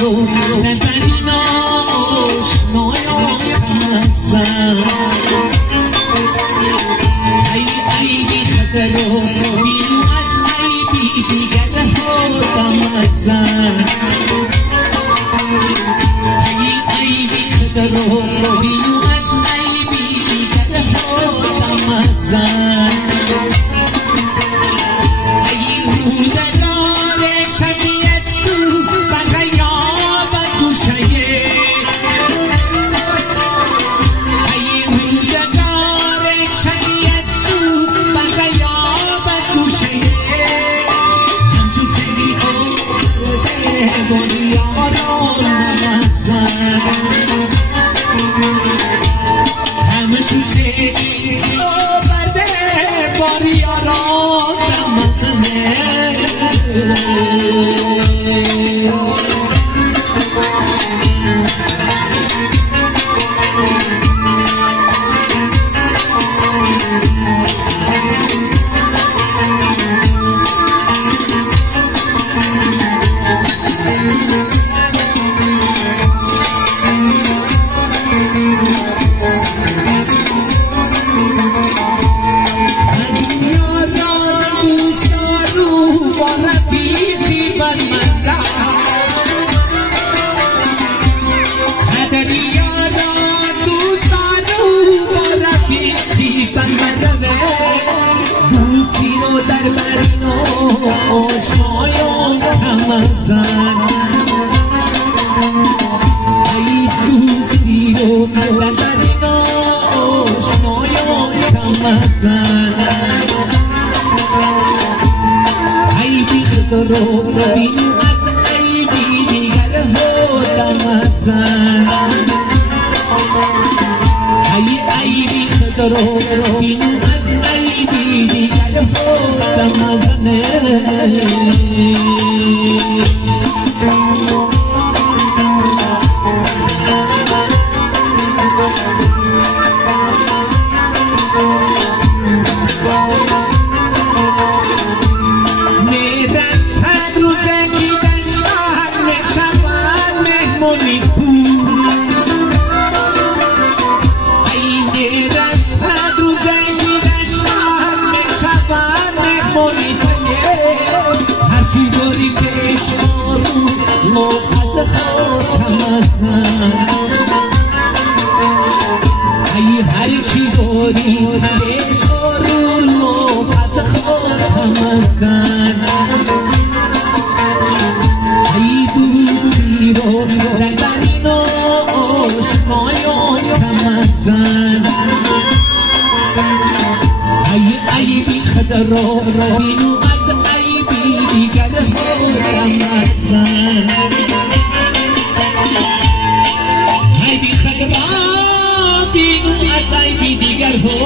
رو نبرین آشنایان کمزن ای بی خبر رو بینو از عیبی دیگر ها دمزن ای بی خبر رو بینو از عیبی دیگر ها دمزن آشنایان کمزن ای دوستی رو نبرین آشنایان کمزن ای بی خدا رو بینو از عیبی دیگر ها دمزن ای بی خدا رو بینو از عیبی دیگر ها دمزنه هرچی داری پیش آرو لو از خاتمزن ای هرچی داری پیش آرو لو از خاتمزن ای دوستی رو نبرین آشنایان کمزن ای بی خدا رو بینو از عیبی دیگر ها دمزن ای بی خدا بینو از عیبی دیگر ها